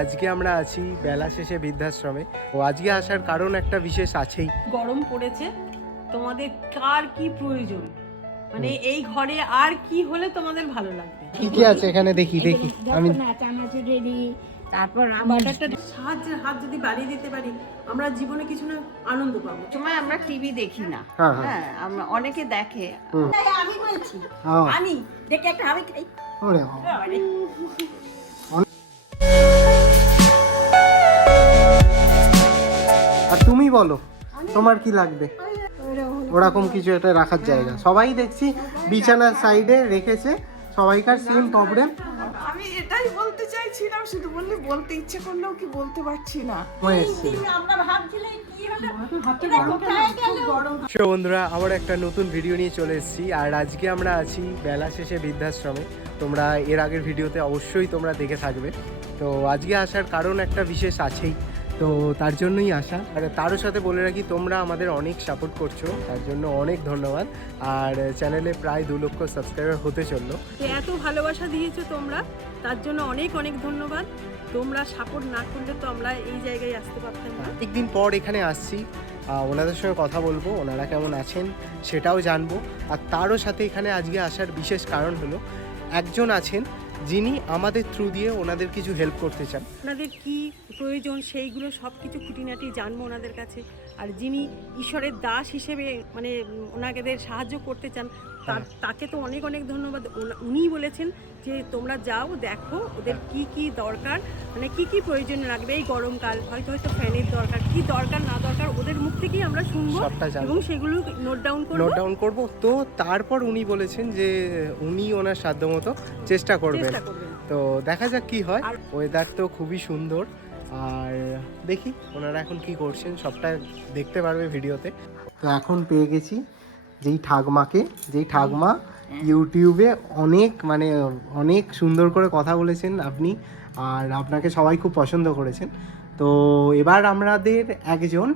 আজকে আমরা আছি বেলা শেষে বৃদ্ধাশ্রমে। ও আজকে আসার কারণ একটা বিশেষ আছেই। গরম পড়েছে। তোমাদের কার কি প্রয়োজন? মানে এই ঘরে আর কি হলে তোমাদের ভালো লাগবে? কি কি আছে এখানে দেখি দেখি। আমি চানাচুরেরই তারপর আমার একটা সাহায্যের হাত যদি বাড়িয়ে দিতে পারি আমরা জীবনে কিছু না আনন্দ পাবো। সময় আমরা টিভি দেখি না। হ্যাঁ হ্যাঁ। হ্যাঁ আমরা অনেকে দেখে। আমি বলছি হ্যাঁ। আনি দেখে একটা আমি খাই। ওরে বলো? তোমার কি লাগবে? ওরকম কিছু একটা রাখার জায়গা। সবাই দেখছি বিছানার সাইডে রেখেছে। সবাইকার সেম প্রবলেম আমি এটাই বলতে চাইছিলাম শুধু বললে বলতে ইচ্ছে করলেও কি বলতে পারছি না। বন্ধুরা আবার একটা নতুন ভিডিও নিয়ে চলে এসেছি। আর আজকে আমরা আছি বেলা শেষে বৃদ্ধাশ্রমে। তোমরা এর আগের ভিডিওতে অবশ্যই তোমরা দেখে থাকবে। তো আজকে আসার কারণ একটা বিশেষ আছেই। তো তার জন্যই আসা। আর তারও সাথে বলে রাখি তোমরা আমাদের অনেক সাপোর্ট করছ তার জন্য অনেক ধন্যবাদ। আর চ্যানেলে প্রায় দু লক্ষ সাবস্ক্রাইবার হতে চলল। এত ভালোবাসা দিয়েছ তোমরা তার জন্য অনেক অনেক ধন্যবাদ। তোমরা সাপোর্ট না করলে তো আমরা এই জায়গায় আসতে পারতাম না। একদিন পর এখানে আসছি। ওনাদের সঙ্গে কথা বলব ওনারা কেমন আছেন সেটাও জানব। আর তারও সাথে এখানে আজকে আসার বিশেষ কারণ হলো একজন আছেন যিনি আমাদের থ্রু দিয়ে ওনাদের কিছু হেল্প করতে চান। ওনাদের কি প্রয়োজন সেইগুলো সব কিছু খুঁটিনাটি জানব ওনাদের কাছে। আর যিনি ঈশ্বরের দাস হিসেবে মানে ওনাদের সাহায্য করতে চান তাকে তো অনেক অনেক ধন্যবাদ। উনি বলেছেন যে তোমরা যাও দেখো ওদের কি কি দরকার মানে কি কি প্রয়োজন লাগবে এই গরমকাল। হয়তো হয়তো ফ্যানের দরকার কি দরকার না দরকার ওদের মুখ থেকেই আমরা শুনব এবং সেগুলো নোট ডাউন করব। নোট ডাউন করব। তো তারপর উনি বলেছেন যে উনি ওনার সাধ্যমতো চেষ্টা করবেন চেষ্টা করবেন। তো দেখা যাক কি হয়। ওয়েদার তো খুবই সুন্দর। আর দেখি ওনারা এখন কি করছেন সবটা দেখতে পারবে ভিডিওতে। তো এখন পেয়ে গেছি যেই ঠাকমাকে যেই ঠাকমা ইউটিউবে অনেক মানে অনেক সুন্দর করে কথা বলেছেন আপনি আর আপনাকে সবাই খুব পছন্দ করেছেন। তো এবার আমাদের একজন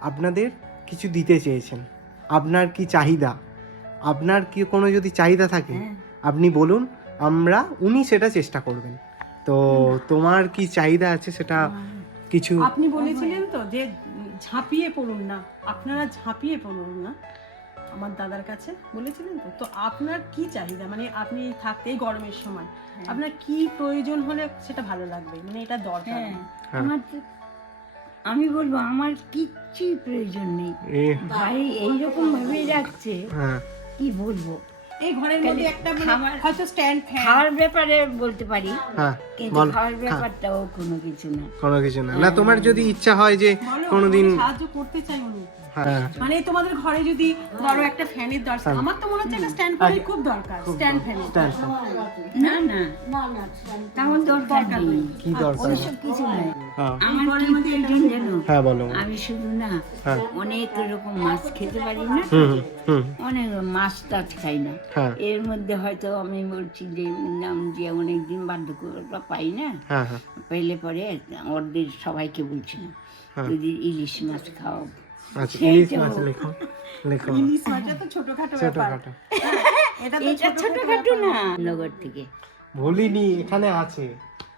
আপনাদের কিছু দিতে চেয়েছেন। আপনার কি চাহিদা? আপনার কি কোনো যদি চাহিদা থাকে আপনি বলুন আমরা উনি সেটা চেষ্টা করবেন। তো তোমার কি চাহিদা আছে সেটা কিছু আপনি বলেছিলেন তো যে ঝাঁপিয়ে পড়ুন না আপনারা ঝাঁপিয়ে পড়ুন না। আমার দাদার কাছে বলেছিলেন তো তো আপনার কি চাহিদা? মানে আপনি থাকতে এই গরমের সময় আপনার কি প্রয়োজন হলে সেটা ভালো লাগবে? মানে এটা দরকার। হ্যাঁ। হ্যাঁ। আমার আমি বলব আমার কিচ্ছুই প্রয়োজন নেই। ভাই এইরকম ভাবে হ্যাঁ। কি বলব? এই ঘরের মধ্যে একটা মানে খাবার- হয়তো স্ট্যান্ড ফ্যান খাওয়ার ব্যাপারে বলতে পারি? হ্যাঁ কিন্তু খাওয়ার ব্যাপারটাও কোনো কিছু না। কোনো কিছু না। না তোমার যদি ইচ্ছা হয় যে কোনোদিন সাহায্য করতে চাই উনি হ্যাঁ মানে তোমাদের ঘরে যদি ধরো একটা ফ্যানের দরকার আমার তো মনে হচ্ছে একটা স্ট্যান্ড ফ্যানের খুব দরকার স্ট্যান্ড stand fan। না না। তেমন দরকার নেই। কি দরকার? ওইসব কিছু নাই। হ্যাঁ। আমার কি প্রয়োজন জানো? হ্যাঁ বলো। আমি শুধু না হ্যাঁ। অনেক রকম মাছ খেতে পারি না। অনেক মাছ টাছ খাই না। হ্যাঁ। এর মধ্যে হয়তো আমি বলছি যে নাম যে অনেকদিন বার্ধক্যটা পাই না হ্যাঁ হ্যাঁ। পেলে পরে ওদের সবাইকে বলছি না হ্যাঁ। যদি ইলিশ মাছ খাও। আচ্ছা সেই ইলিশ মাছ লেখো লেখো। ইলিশ মাছটা তো ছোটখাটো ব্যাপার। এটা তো ছোটখাটো না। নগর থেকে। বলিনি এখানে আছে।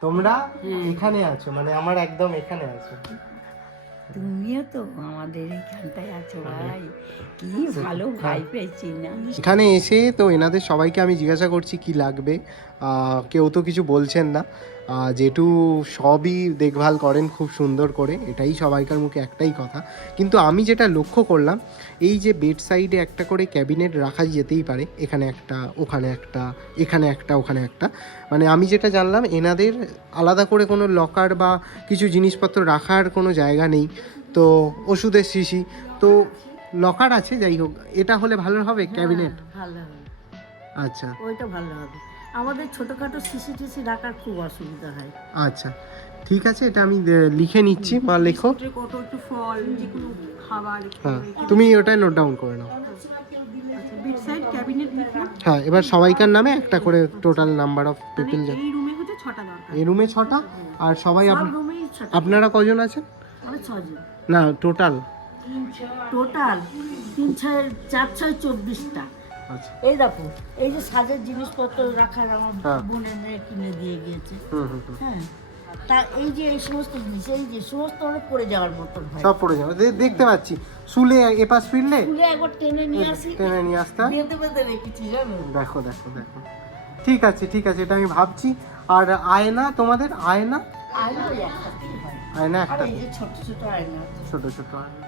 তোমরা হ্যাঁ। এখানে আছো মানে আমার একদম এখানে আছো। তুমিও তো আমাদের এইখানটায় আছো ভাই। কি ভালো ভাই পেয়েছি না এখানে এসে তো এনাদের সবাইকে আমি জিজ্ঞাসা করছি কি লাগবে। কেউ তো কিছু বলছেন না। জেঠু সবই দেখভাল করেন খুব সুন্দর করে এটাই সবাইকার মুখে একটাই কথা। কিন্তু আমি যেটা লক্ষ্য করলাম এই যে বেড সাইডে একটা করে ক্যাবিনেট রাখা যেতেই পারে এখানে একটা ওখানে একটা এখানে একটা ওখানে একটা। মানে আমি যেটা জানলাম এনাদের আলাদা করে কোনো লকার বা কিছু জিনিসপত্র রাখার কোনো জায়গা নেই। তো ওষুধের শিশি তো লকার আছে যাই হোক এটা হলে ভালো হবে ক্যাবিনেট? ভালো আচ্ছা। ওইটা ভালো হবে। আমাদের ছোটখাটো সিসি টিসি রাখার খুব অসুবিধা হয়। আচ্ছা ঠিক আছে এটা আমি আহ, লিখে নিচ্ছি বা লেখো। কত একটু ফল খাবার হ্যাঁ তুমি ওটা নোট ডাউন করে নাও। বিট সাইড ক্যাবিনেট লিখলাম হ্যাঁ এবার সবাইকার নামে একটা করে টোটাল নাম্বার অফ মানে পিপল এই রুমে হচ্ছে ছটা দরকার। এই রুমে ছটা? আর সবাই সব আপ- রুমেই ছোট। আপনারা কজন আছেন? ছজন। না টোটাল টোটাল তিন ছয় চার ছয় চব্বিশটা। আচ্ছা এই দেখো এই যে সাজের জিনিসপত্র রাখার আমার হ্যাঁ। বোনের মেয়ে কিনে দিয়ে গিয়েছে। হ্যাঁ। তা এই যে এই সমস্ত জিনিস এই যে সমস্ত অনেক পড়ে যাওয়ার হয়। সব পড়ে যাবে। দেখতে পাচ্ছি। শুলে এপাশ ফিরলে? তুলে একবার টেনে নিয়ে আসি। টেনে নিয়ে আসতে বেঁধে বেঁধে রেখেছি জানো? দেখো দেখো দেখো। ঠিক আছে ঠিক আছে এটা আমি ভাবছি। আর আয়না তোমাদের আয়না? আয়না একটা আয়না একটা ছোট ছোট আয়না ছোট ছোট আয়না।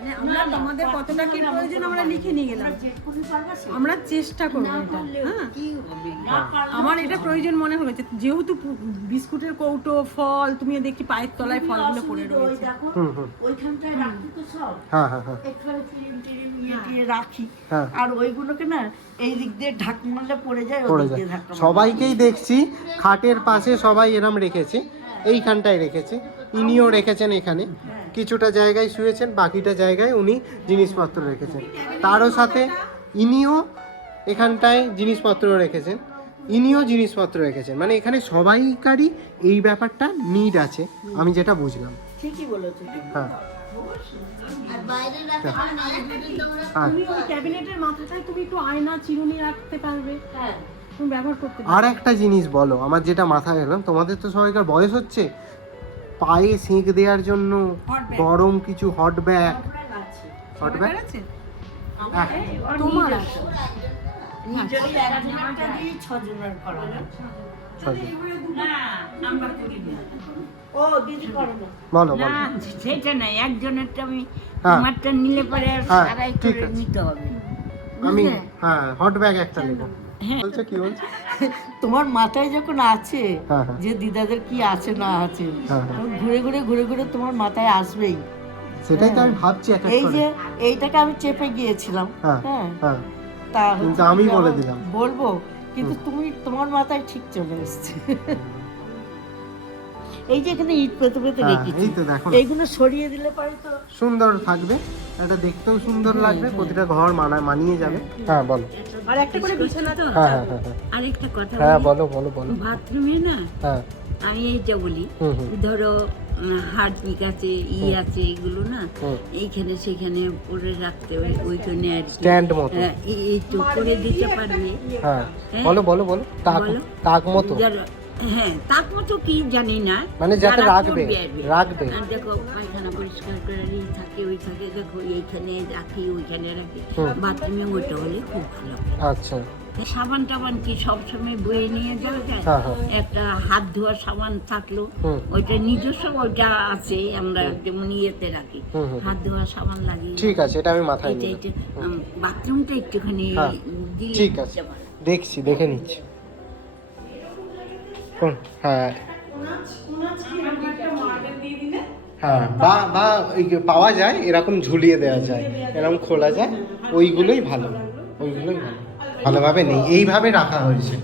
মানে আমরা তোমাদের কতটা কি প্রয়োজন আমরা লিখে নিয়ে গেলাম। আমরা চেষ্টা করব এটা হ্যাঁ? আমার এটা প্রয়োজন মনে হয়েছে যেহেতু বিস্কুটের কৌটো ফল তুমি দেখি পায়ের তলায় ফলগুলো পড়ে রয়েছে। রাখি হ্যাঁ হ্যাঁ হ্যাঁ। ইয়ে হ্যাঁ। আর ওইগুলোকে না এই দিক দিয়ে ঢাক মারলে পড়ে যায় ওই দিক দিয়ে সবাইকেই দেখছি খাটের পাশে সবাই এরম রেখেছে। এইখানটায় রেখেছে। ইনিও রেখেছেন এখানে। কিছুটা জায়গায় শুয়েছেন বাকিটা জায়গায় উনি জিনিসপত্র রেখেছেন। তারও সাথে ইনিও এখানটায় জিনিসপত্র রেখেছেন। ইনিও জিনিসপত্র রেখেছেন। মানে এখানে সবাইকারই এই ব্যাপারটা নিড আছে আমি যেটা বুঝলাম। ঠিকই বলেছ হ্যাঁ। আর বাইরে রাখা না এই তোমরা হ্যাঁ। তুমি ক্যাবিনেটের মাথাটায় তুমি একটু আয়না চিরুনি রাখতে পারবে। হ্যাঁ। তুমি ব্যবহার করতে আর একটা জিনিস বলো আমার যেটা মাথায় এলাম তোমাদের তো সবাইকার বয়স হচ্ছে। পায়ে সেঁক দেওয়ার জন্য গরম কিছু হট ব্যাগ হট ব্যাগ আছে। তোমার হয়। বলো বলো। সেটা নাই একজনেরটা আমি হ্যাঁ। আমারটা নিলে পরে আর হ্যাঁ, সারাই করে নিতে হবে। আমি হ্যাঁ হট ব্যাগ একটা নেব। বলছো কি বলছো? তোমার মাথায় যখন আছে হ্যাঁ হ্যাঁ। যে দিদাদের কি আছে না আছে হ্যাঁ, হ্যাঁ। ঘুরে ঘুরে ঘুরে ঘুরে তোমার মাথায় আসবেই। সেটাই তো আমি ভাবছি এই যে এইটাকে আমি চেপে গিয়েছিলাম হ্যাঁ হ্যাঁ। হ্যাঁ। তা আমি বলে দিলাম। বলব কিন্তু তুমি তোমার মাথায় ঠিক চলে এসছে। এই যে এখানে ইট পেতে পেতে হ্যাঁ, রেখেছি এই তো দেখো এইগুলো সরিয়ে দিলে পারে তো। সুন্দর থাকবে। এটা দেখতেও সুন্দর লাগবে প্রতিটা ঘর মানা মানিয়ে যাবে। হ্যাঁ বলো। আর একটা করে বিছানা তো? হ্যাঁ হ্যাঁ হ্যাঁ হ্যাঁ। আরেকটা কথা হ্যাঁ বলো। বলো বলো বাথরুমে না হ্যাঁ। আমি এইটা বলি ধরো হার্টপিক আছে ই আছে এগুলো না এইখানে সেখানে পরে রাখতে হয় ওইখানে আর স্ট্যান্ড মতো। হ্যাঁ, এই- এই তো করে দিতে পারবে। হ্যাঁ। হ্যাঁ। বলো বলো বলো। তাক তাক মতো। হ্যাঁ তার মতো কি জানি না। মানে যাতে রাখবে। রাখবে। দেখো পায়খানা পরিষ্কার করে এই থাকে ওই থাকে দেখো এইখানে রাখি ওইখানে রাখি। বাথরুমে ওইটা হলে খুব ভালো। আচ্ছা। সাবান টাবান কি সবসময় বয়ে নিয়ে যাওয়া যায়? হ্যাঁ, হ্যাঁ। একটা হাত ধোয়ার সাবান থাকল ওইটা নিজস্ব ওইটা আছে আমরা যেমন ইয়েতে রাখি। হাত ধোয়ার সাবান লাগিয়ে ঠিক আছে এটা আমি মাথায় বাথরুমটা একটুখানি হ্যাঁ, ঠিক আছে। দেখছি দেখে নিচ্ছি। কোন? হ্যাঁ। হ্যাঁ বা বা ওই পাওয়া যায় এরকম ঝুলিয়ে দেওয়া যায় এরকম খোলা যায় ওইগুলোই ভালো ওইগুলোই ভালো। ভালোভাবে নেই এইভাবে রাখা হয়েছে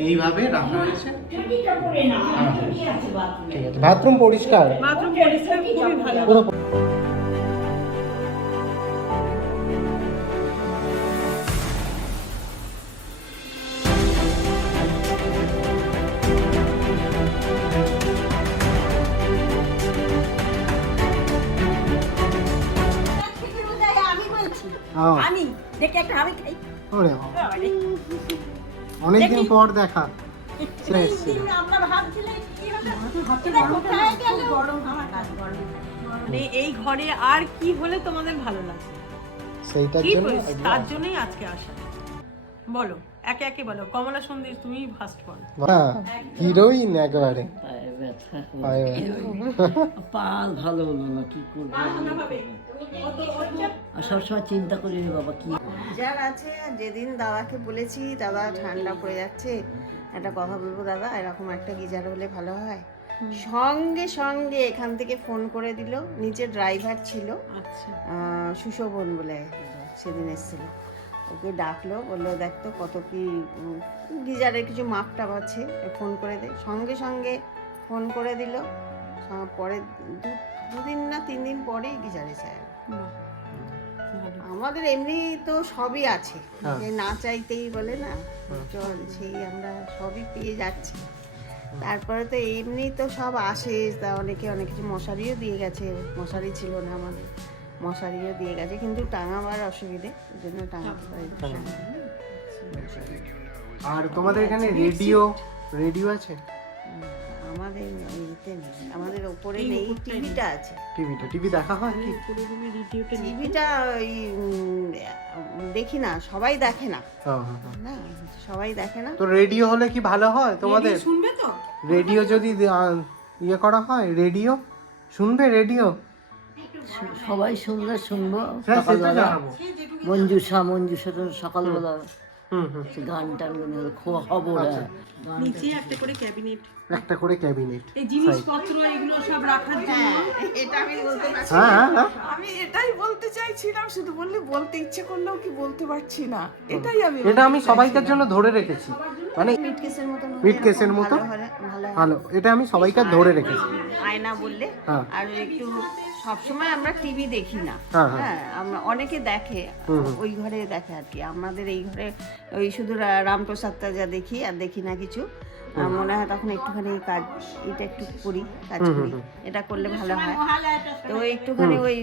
এইভাবে রাখা হয়েছে। হ্যাঁ, ঠিক আছে বাথরুম পরিষ্কার? বাথরুম পরিষ্কার খুবই ভালো। আমি দেখে একটা আমি খাই। ওরে বাবা। অনেকদিন পর দেখা। মানে এই ঘরে আর কি হলে তোমাদের ভালো লাগে সেইটার জন্য তার জন্যই আজকে আসা। বলো একে একে বলো। কমলা সন্দেশ তুমি ফার্স্ট বলো। হ্যাঁ হিরোইন একবারে। পায়ে ব্যথা। পায়ে ব্যথা। পা ভালো হলো না কি করব? আর সবসময় চিন্তা করি রে বাবা কি? যার আছে যেদিন দাদাকে বলেছি দাদা ঠান্ডা পড়ে যাচ্ছে একটা কথা বলব দাদা এরকম একটা গিজার হলে ভালো হয়? সঙ্গে সঙ্গে এখান থেকে ফোন করে দিল নিচে ড্রাইভার ছিল আচ্ছা। সুশোভন বলে সেদিন এসেছিল। ওকে ডাকলো বলল দেখ তো কত কি গিজারের কিছু মাপ টাপ আছে ফোন করে দে সঙ্গে সঙ্গে ফোন করে দিল। পরে দুদিন না তিন দিন পরেই গিজার এসে। আমাদের এমনি তো সবই আছে। হ্যাঁ। যে না চাইতেই বলে না চল সেই আমরা সবই পেয়ে যাচ্ছি। তারপরে তো এমনি তো সব আসে তা অনেকে অনেক কিছু মশারিও দিয়ে গেছে। মশারি ছিল না আমাদের মশারিও দিয়ে গেছে কিন্তু টাঙাবার অসুবিধে ওই জন্য টাঙাতে পারি আর তোমাদের এখানে রেডিও রেডিও আছে? আমাদের ইতে নেই আমাদের ওপরে নেই টিভিটা আছে। টিভিটা টিভি দেখা হয় কি? টিভিটা ওই দেখি না সবাই দেখে না। হ্যাঁ, হ্যাঁ, হ্যাঁ। না সবাই দেখে না। তো রেডিও হলে কি ভালো হয় তোমাদের? শুনবে তো? রেডিও যদি ইয়ে করা হয় রেডিও? শুনবে রেডিও? সবাই শুনলে শুনব হ্যাঁ সকালবেলা। মঞ্জুষা মঞ্জুষা তো সকালবেলা গান টান খো- খবর আচ্ছা। হ্যাঁ। নিচে একটা করে ক্যাবিনেট। একটা করে ক্যাবিনেট। এই জিনিসপত্র এগুলো সব রাখার জন্য। এটা আমি বলতে পারছি হ্যাঁ হ্যাঁ হ্যাঁ। আমি এটাই বলতে চাইছিলাম শুধু বললে বলতে ইচ্ছে করলেও কি বলতে পারছি না। এটাই আমি এটা আমি সবাইকার জন্য ধরে রেখেছি। মানে মিড কেসের মতো মিড কেসের মতো। ভালো হয়। এটা আমি সবাইকার ধরে রেখেছি। আয়না বললে হ্যাঁ। আর একটু সবসময় আমরা টিভি দেখি না। হ্যাঁ, হ্যাঁ। হ্যাঁ আমরা অনেকে দেখে। ওই ঘরে দেখে আর কি। আমাদের এই ঘরে ওই শুধু রা- রামপ্রসাদটা যা দেখি আর দেখি না কিছু মনে হয় তখন একটুখানি কাজ এটা একটু করি কাজ করি। এটা করলে ভালো হয়। তো একটুখানি ওই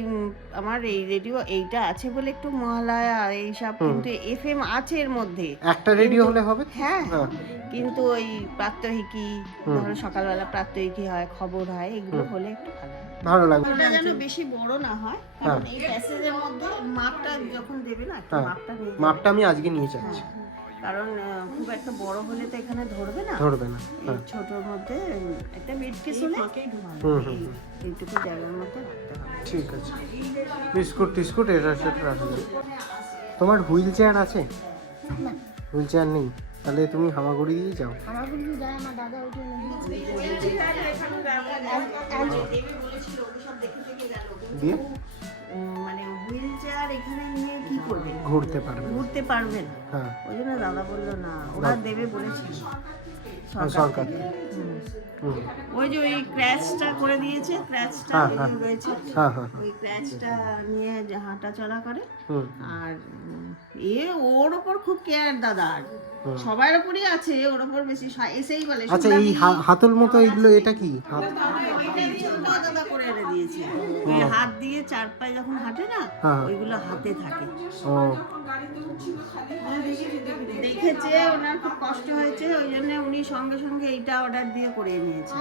আমার এই রেডিও এইটা আছে বলে একটু মহালয়া এইসব কিন্তু এফ এম আছে এর মধ্যে। একটা রেডিও হলে হবে? হ্যাঁ। হ্যাঁ। কিন্তু ওই প্রাত্যহিকী ধরো সকালবেলা প্রাত্যহিকী হয় খবর হয় এগুলো হলে একটু ভালো হয়। ভালো লাগবে। ওটা যেন বেশি বড় না হয় কারণ এই প্যাসেজের মধ্যে মাপটা যখন দেবে না একটু হ্যাঁ। মাপটা মাপটা আমি আজকে নিয়ে যাচ্ছি। হ্যাঁ, কারণ খুব একটা বড় হলে তো এখানে ধরবে না। ধরবে না হ্যাঁ। ছোটর মধ্যে একটা মিড কেস হলে হুম হুম হুম। এইটুকু জায়গার মধ্যে রাখতে হবে। ঠিক আছে। বিস্কুট টিস্কুট এটা সেটা রাখা। তোমার হুইল চেয়ার আছে? হুইল চেয়ার নেই? তাহলে তুমি হামাগুড়ি দিয়ে যাও। দিয়ে? মানে হুইল চেয়ার এখানে নিয়ে কি করবে? ঘুরতে পারবে। ঘুরতে পারবে না। হ্যাঁ। ওই জন্য দাদা বলল না। ওরা দেবে বলেছিল। সরকার সরকার। ওই যে ওই ক্র্যাচটা করে দিয়েছে ক্র্যাচটা হ্যাঁ, হ্যাঁ। রয়েছে হ্যাঁ হ্যাঁ। ওই ক্র্যাচটা নিয়ে হাঁটা চলা করে আর এ ওর ওপর খুব কেয়ার দাদার সবার ওপরই আছে ওর ওপর বেশি এসেই বলে আচ্ছা এই হাতল মতো এগুলো এটা কি? হাত করে এনে দিয়েছে। হাত দিয়ে চার পায়ে যখন হাঁটে না হ্যাঁ। ওইগুলো হাতে থাকে। ও। দেখেছে ওনার খুব কষ্ট হয়েছে ওই জন্য উনি সঙ্গে সঙ্গে এইটা অর্ডার দিয়ে করে নিয়েছে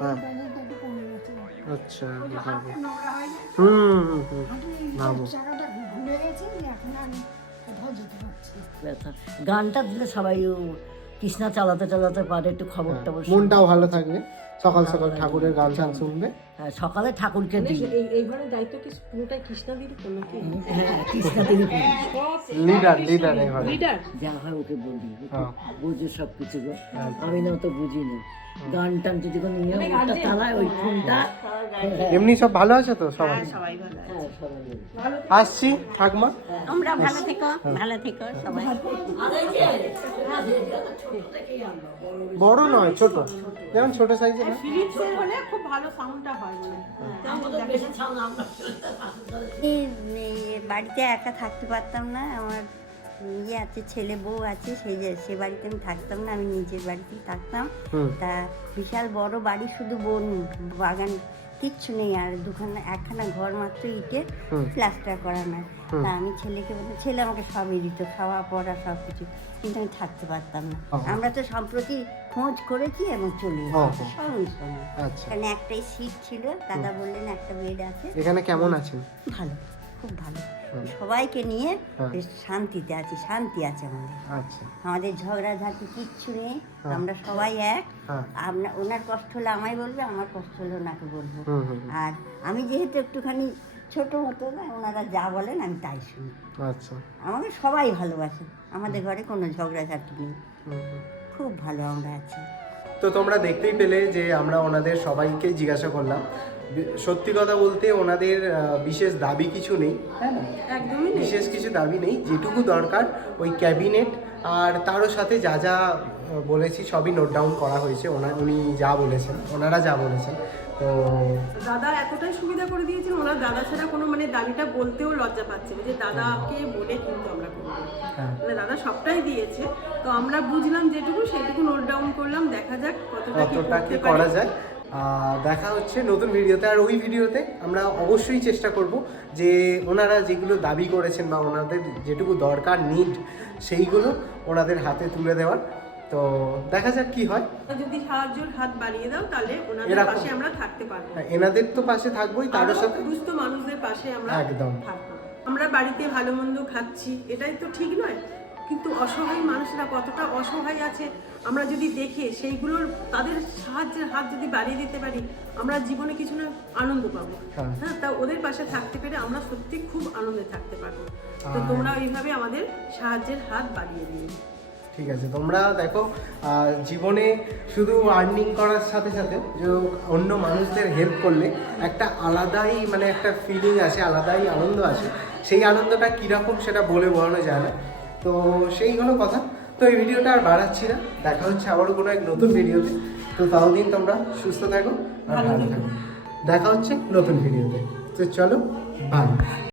হ্যাঁ। আচ্ছা বাবা হুম হুম হুম। ভাবো ব্যথা। গানটা দিলে সবাই কৃষ্ণা চালাতে চালাতে পারে একটু খবর টবর মনটাও ভালো থাকবে। সকাল সকাল ঠাকুরের গান টান শুনবে। হ্যাঁ, সকালে ঠাকুরকে দিই। এই এই ঘরের দায়িত্ব কি পুরোটাই কৃষ্ণাদির উপর নাকি হ্যাঁ কৃষ্ণা দিদি লিডার লিডার লিডার যা হয় ওকে বলি হ্যাঁ। বুঝে সব কিছু আমি না তো বুঝি না গান টান যদি কোনো নিয়ে ওটা চালায় ওই ফোনটা এমনি সব ভালো আছে তো সবাই? সবাই ভালো আছে। হ্যাঁ। আসছি ঠাকমা। তোমরা ভালো থেকো ভালো থেকো সবাই। বড় নয় ছোট। যেমন ছোট সাইজের না? ফিলিপসের হলে খুব ভালো সাউন্ডটা হয় এই বাড়িতে একা থাকতে পারতাম না আমার ইয়ে আছে ছেলে বউ আছে সেই যে সে বাড়িতে আমি থাকতাম না আমি নিজের বাড়িতেই থাকতাম। তা বিশাল বড় বাড়ি শুধু বন বাগান কিচ্ছু নেই আর দুখানা একখানা ঘর মাত্র ইটে প্লাস্টার করা না তা আমি ছেলেকে বলতাম ছেলে আমাকে সবই দিত খাওয়া পড়া সব কিছু কিন্তু আমি থাকতে পারতাম না। আমরা তো সম্প্রতি খোঁজ করেছি এবং চলে এসেছি। সঙ্গে সঙ্গে। আচ্ছা। এখানে একটাই সিট ছিল দাদা বললেন একটা বেড আছে। এখানে কেমন আছেন? ভালো। খুব ভালো। সবাইকে নিয়ে। বেশ শান্তিতে আছি শান্তি আছে আমাদের। আচ্ছা। আমাদের ঝগড়াঝাটি কিচ্ছু নেই। আমরা সবাই এক। আপনার ওনার কষ্ট হলে আমায় বলবে আমার কষ্ট হলে ওনাকে বলব। আর আমি যেহেতু একটুখানি ছোট মতো না ওনারা যা বলেন আমি তাই শুনি। আচ্ছা। আমাকে সবাই ভালোবাসে আমাদের ঘরে কোনো ঝগড়াঝাটি নেই। খুব ভালো আমরা আছি। তো তোমরা দেখতেই পেলে যে আমরা ওনাদের সবাইকে জিজ্ঞাসা করলাম সত্যি কথা বলতে ওনাদের বিশেষ দাবি কিছু নেই হ্যাঁ না? বিশেষ কিছু দাবি নেই যেটুকু দরকার ওই ক্যাবিনেট আর তারও সাথে যা যা বলেছি সবই নোট ডাউন করা হয়েছে ওনার উনি যা বলেছেন ওনারা যা বলেছেন তো দাদা এতটাই সুবিধা করে দিয়েছেন ওনার দাদা ছাড়া কোনো মানে দাবিটা বলতেও লজ্জা পাচ্ছে যে দাদাকে বলে কিন্তু আমরা হ্যাঁ। মানে দাদা সবটাই দিয়েছে তো আমরা বুঝলাম যেটুকু সেটুকু নোট ডাউন করলাম দেখা যাক কতটা কি করা যায়। দেখা হচ্ছে নতুন ভিডিওতে। আর ওই ভিডিওতে আমরা অবশ্যই চেষ্টা করব যে ওনারা যেগুলো দাবি করেছেন বা ওনাদের যেটুকু দরকার নিড সেইগুলো ওনাদের হাতে তুলে দেওয়ার। তো দেখা যাক কি হয়। যদি সাহায্যের হাত বাড়িয়ে দাও তাহলে ওনাদের পাশে আমরা থাকতে পারব। হ্যাঁ, এনাদের তো পাশে থাকবোই তার সাথে দুস্থ মানুষদের পাশে আমরা একদম। থাকব। আমরা বাড়িতে ভালো মন্দ খাচ্ছি এটাই তো ঠিক নয়। কিন্তু অসহায় মানুষরা কতটা অসহায় আছে আমরা যদি দেখে সেইগুলোর তাদের সাহায্যের হাত যদি বাড়িয়ে দিতে পারি আমরা জীবনে কিছু না আনন্দ পাবো। হ্যাঁ। হ্যাঁ তা ওদের পাশে থাকতে পেরে আমরা সত্যি খুব আনন্দে থাকতে পারব। তো তোমরা ওইভাবে আমাদের সাহায্যের হাত বাড়িয়ে দিও। ঠিক আছে তোমরা দেখো জীবনে শুধু আর্নিং করার সাথে সাথে যে অন্য মানুষদের হেল্প করলে একটা আলাদাই মানে একটা ফিলিং আসে আলাদাই আনন্দ আসে। সেই আনন্দটা কীরকম সেটা বলে বোঝানো যায় না। তো সেই হলো কথা। তো এই ভিডিওটা আর বাড়াচ্ছি না। দেখা হচ্ছে আবারও কোনো এক নতুন ভিডিওতে। তো ততদিন তোমরা সুস্থ থাকো আর ভালো থাকো। দেখা হচ্ছে নতুন ভিডিওতে। তো চলো বাই